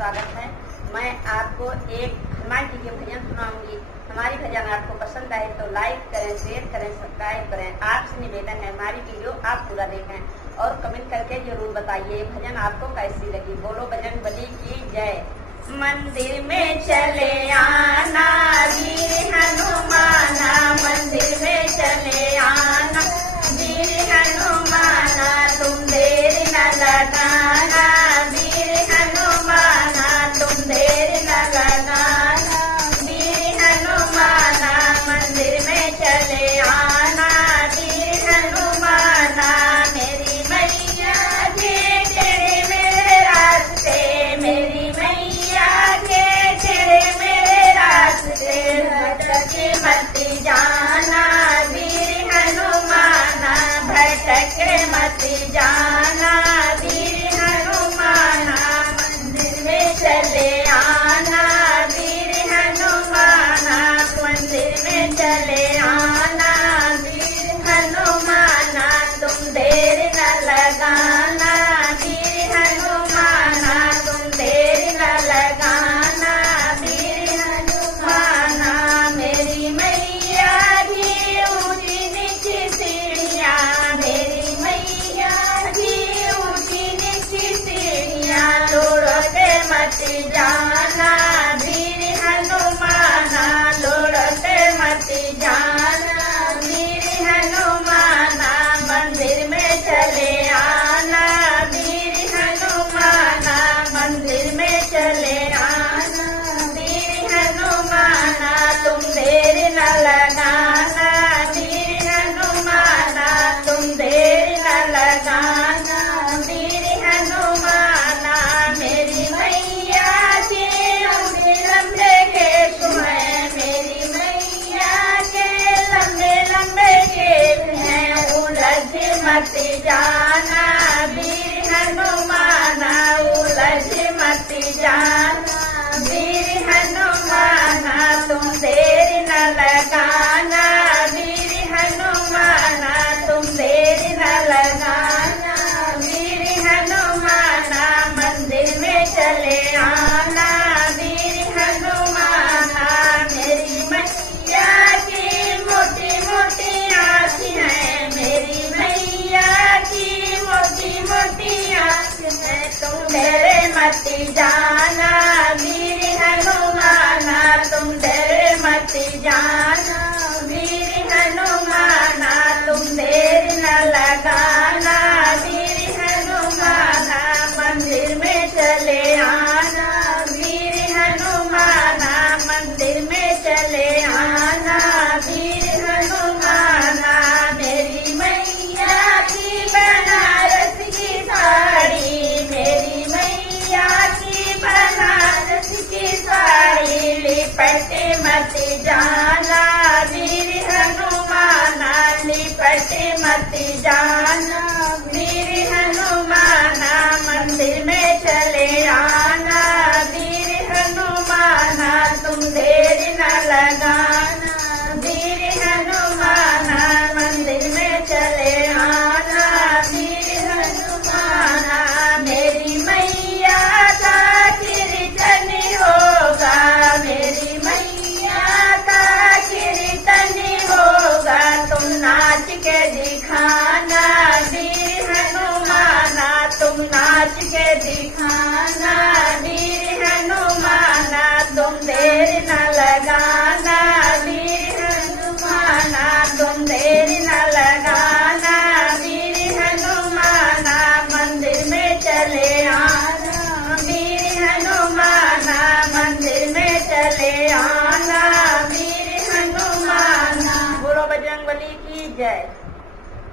स्वागत है। मैं आपको एक हनुमान जी के भजन सुनाऊंगी। हमारी भजन आपको पसंद आए तो लाइक करें, शेयर करें, सब्सक्राइब करें। आपसे निवेदन है हमारी वीडियो आप पूरा देखें और कमेंट करके जरूर बताइए ये भजन आपको कैसी लगी। बोलो बजरंग बली की जय। मंदिर में चले आना वीर हनुमाना, मंदिर में चले आना वीर हनुमाना, तुम देर न लगाना वीर हनुमाना, तुम देर न लगाना वीर हनुमाना, मंदिर में चले आना वीर हनुमाना। मेरी मैया के तेरे मेरे रास्ते, मेरी मैया के तेरे मेरे रास्ते, भटक मत जाना वीर हनुमाना, भटक मत जाना वीर हनुमाना, मंदिर में चले आना वीर हनुमाना, मंदिर में चले आना वीर हनुमाना, तुम देर न लगाना वीर हनुमाना, तुम देर न लगाना वीर हनुमाना। मेरी मैया की ऊंची नीची सीढ़ियाँ, मेरी मैया की ऊंची नीची सीढ़ियाँ, लौट मत जाना वीर हनुमाना, लौट मत जाना वीर हनुमाना, मंदिर में चले आना वीर हनुमाना, मंदिर में चले आना वीर हनुमाना, तुम देर न लगाना वीर हनुमाना, तुम देर न लगाना वीर हनुमाना। मेरी मैया के लंबे लंबे केश हैं, मेरी मैया के लंबे लंबे केश हैं, उलझ मत जाना वीर हनुमाना, उलझ मत जाना वीर हनुमाना, तुम देर न लगाना वीर हनुमाना, तुम देर न लगाना वीर हनुमाना, मंदिर में चले आना वीर हनुमाना। मेरी मैया की मोटी मोटी आँखें हैं, मेरी मैया की मोटी मोटी आँखें हैं, तुम देर मत जाना वीर हनुमाना, तुम देर मत जाना वीर हनुमाना, तुम देर न लगाना वीर हनुमाना, मंदिर में चले आना वीर हनुमाना, मंदिर में चले आना वीर हनुमाना। मेरी मैया की बनारस की साड़ी, मेरी मैया की बनारस की साड़ी, लिपट मत जाना वीर हनुमाना, लिपट मत जाना वीर हनुमाना, मंदिर में चले आना वीर हनुमाना, तुम देर न लगाना वीर हनुमाना, मंदिर में चले आना वीर हनुमाना। मेरी मैया का कीर्तन होगा, मेरी मैया का कीर्तन होगा, तुम नाच के दिखाना वीर हनुमाना, तुम नाच के दिखाना वीर हनुमाना, तुम देर न लगाना वीर हनुमाना, तुम देर न लगाना वीर हनुमाना, मंदिर में चले आना वीर हनुमाना, मंदिर में चले आना वीर हनुमाना। बोलो बजरंग बली की जय।